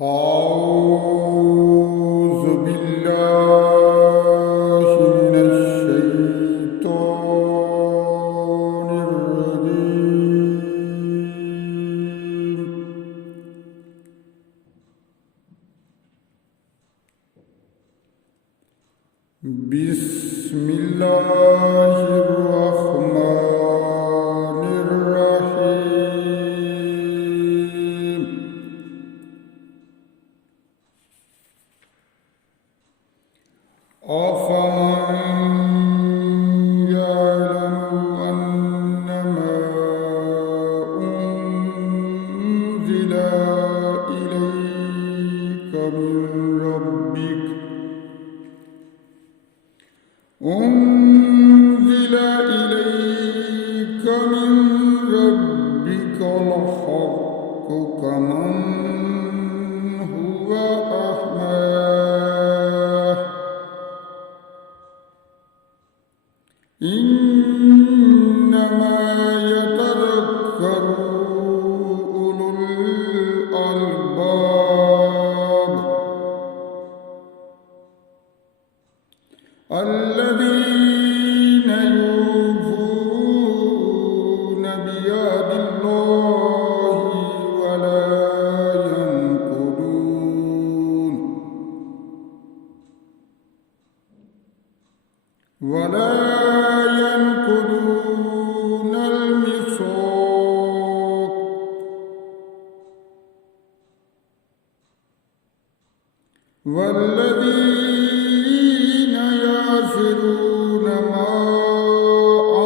أعوذ بالله من الشيطان الرجيم. بسم الله الرحمن الرحيم. أفمن يعلم أنما أنزل إليك من ربك الحق كمن هو أعمى إنما يتذكر أولو الألباب الذين يوفون بعهد الله ولا ينقضون الميثاق والذين يصلون ما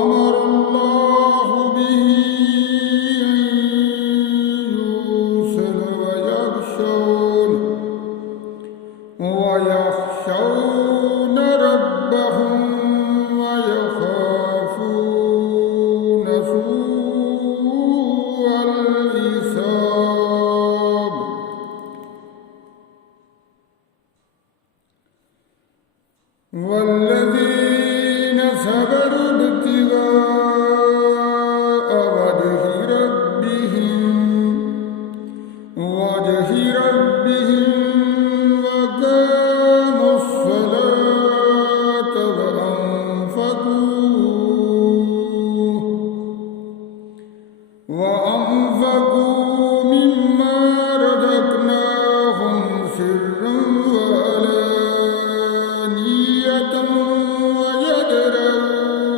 أمر الله به أن يوصل ويخشون ربهم ويخافون سوء الحساب والذين صبروا ابتغاء وجه ربهم وقاموا الصلاة وأنفقوا مما رزقناهم سرا وعلانية ويدرؤون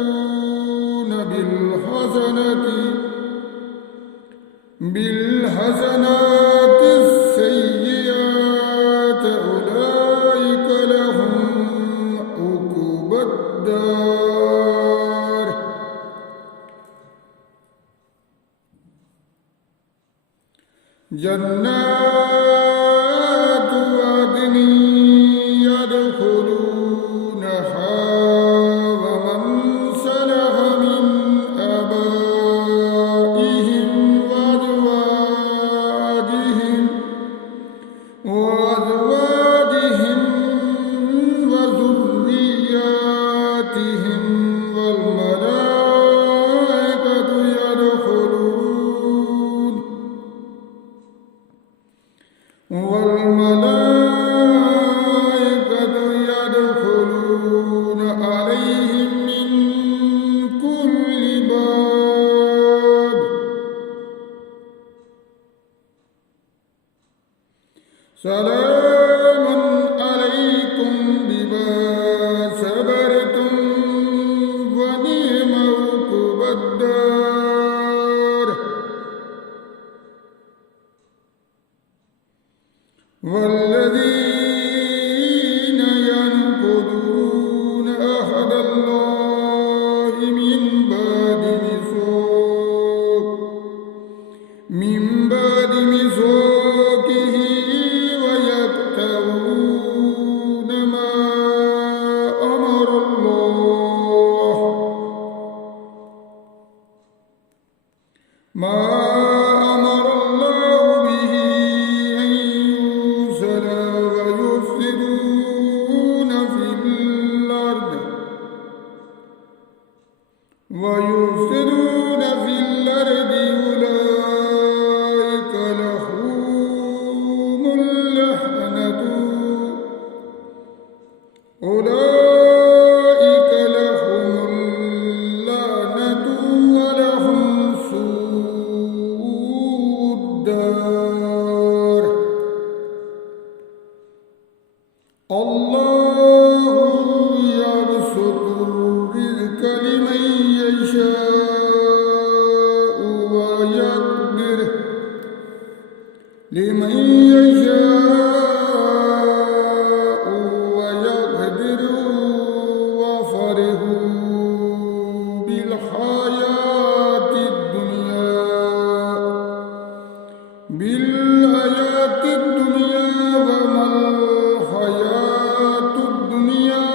بالحسنات السيئات أولئك لهم عقبى الدار جنات عدن يدخلونها ومن سلك من آبائهم وأزواجهم وذرياتهم والملائكة يدخلون عليهم من كل باب سلام عليكم بما صبرتم ونعم عقبى الدار والذين ينقضون عهد الله من بعد ميثاقه ويقطعون ما أمر الله به أن يوصل الله يبسط الرزق لمن يشاء ويقدر وفرحوا بالحياة الدنيا وما الحياة الدنيا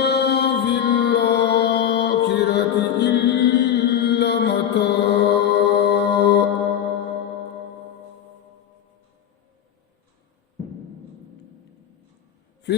في الآخرة إلا متاع في